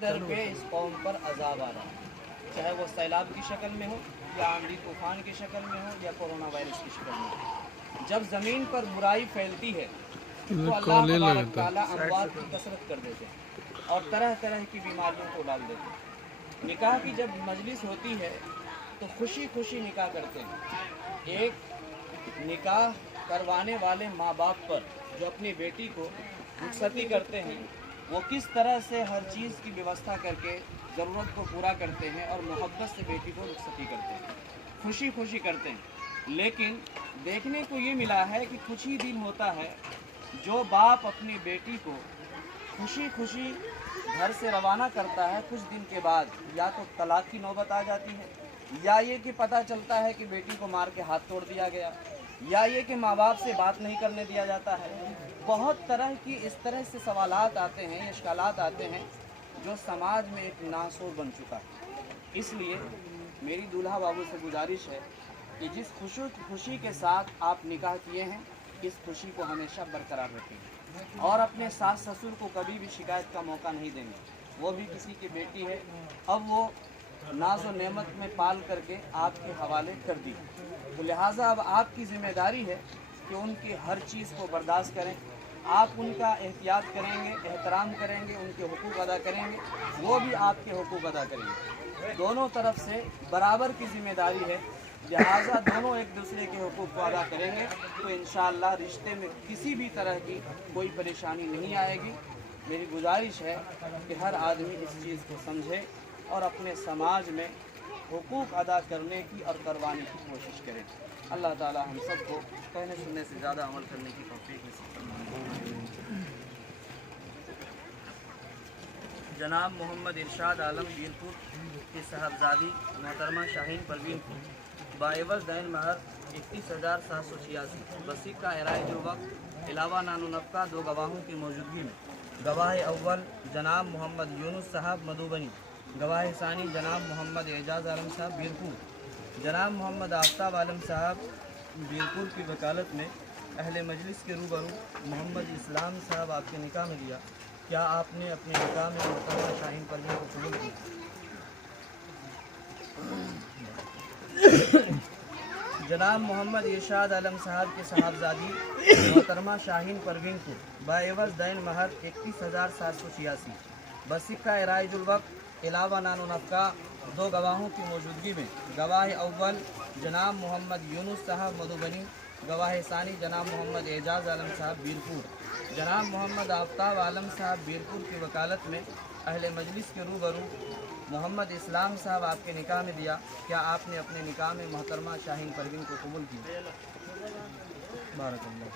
در پہ اس قوم پر عذاب آ رہا ہے، چاہے وہ سیلاب کی شکل میں ہو یا آندھی طوفان کی شکل میں ہو یا کورونا وائرس کی شکل میں ہو۔ جب زمین پر برائی پھیلتی ہے تو اللہ تبارک تعالیٰ اموات کی کثرت کر دیتے ہیں اور طرح طرح کی بیماریوں کو ڈال دیتے ہیں۔ نکاح کی جب مجلس ہوتی ہے تو خوشی خوشی نکاح کرتے ہیں۔ ایک نکاح کروانے والے ماں باپ پر جو اپنی بیٹی کو رخصتی کرتے ہیں، وہ کس طرح سے ہر چیز کی ویوستھا کر کے ضرورت کو پورا کرتے ہیں اور محبت سے بیٹی کو رخصتی کرتے ہیں، خوشی خوشی کرتے ہیں۔ لیکن دیکھنے کو یہ ملا ہے کہ کچھ ہی دن ہوتا ہے جو باپ اپنی بیٹی کو خوشی خوشی گھر سے روانہ کرتا ہے، کچھ دن کے بعد یا تو طلاق کی نوبت آ جاتی ہے، یا یہ کہ پتہ چلتا ہے کہ بیٹی کو مار کے ہاتھ توڑ دیا گیا، یا یہ کہ ماں باپ سے بات نہیں کرنے دیا جاتا ہے۔ بہت طرح کی اس طرح سے سوالات آتے ہیں، اشکالات آتے ہیں جو سماج میں ایک ناسور بن چکا ہے۔ اس لیے میری دولہا بابو سے گزارش ہے کہ جس خوشی کے ساتھ آپ نکاح کیے ہیں، اس خوشی کو ہمیشہ برقرار رکھیں اور اپنے ساس سسر کو کبھی بھی شکایت کا موقع نہیں دیں گے۔ وہ بھی کسی کی بیٹی ہے، اب وہ ناز و نعمت میں پال کر کے آپ کے حوالے کر دی، تو لہٰذا اب آپ کی ذمہ داری ہے کہ ان کی ہر چیز کو برداشت کریں، آپ ان کا احتیاط کریں گے، احترام کریں گے، ان کے حقوق ادا کریں گے، وہ بھی آپ کے حقوق ادا کریں گے۔ دونوں طرف سے برابر کی ذمہ داری ہے، لہٰذا دونوں ایک دوسرے کے حقوق کو ادا کریں گے تو انشاءاللہ رشتے میں کسی بھی طرح کی کوئی پریشانی نہیں آئے گی۔ میری گزارش ہے کہ ہر آدمی اس چیز کو سمجھے اور اپنے سماج میں حقوق ادا کرنے کی اور کروانے کی کوشش کرے۔ اللہ تعالی ہم سب کو کہنے سننے سے زیادہ عمل کرنے کی توفیق نصیب فرمائے۔ جناب محمد ارشاد عالم بیرپور کی صاحبزادی محترمہ شاہین پروین کو باعوض دین مہر 31,786 بسیق کا ارائے وقت علاوہ نان و نفقہ 2 گواہوں کی موجودگی میں گواہ اول جناب محمد یونس صاحب مدوبنی، گواہ ثانی جناب محمد اعجاز عالم صاحب بیرپور، جناب محمد آفتاب عالم صاحب بیرپور کی وکالت میں اہل مجلس کے روبرو محمد اسلام صاحب آپ کے نکاح میں لیا، کیا آپ نے اپنے نکاح میں محترمہ شاہین پروین کو قبول کیا؟ جناب محمد ارشاد عالم صاحب کے صاحبزادی محترمہ شاہین پروین کو باعوض دین مہر 31,786 بسیق کا ارائے الوقت علاوہ نان و نفقہ 2 گواہوں کی موجودگی میں گواہ اول جناب محمد یونس صاحب مدوبنی، گواہ ثانی جناب محمد اعجاز عالم صاحب بیرپور، جناب محمد آفتاب عالم صاحب بیرپور کی وکالت میں اہل مجلس کے روبرو محمد اسلام صاحب آپ کے نکاح میں دیا، کیا آپ نے اپنے نکاح میں محترمہ شاہین پروین کو قبول کیا؟ بارک اللہ۔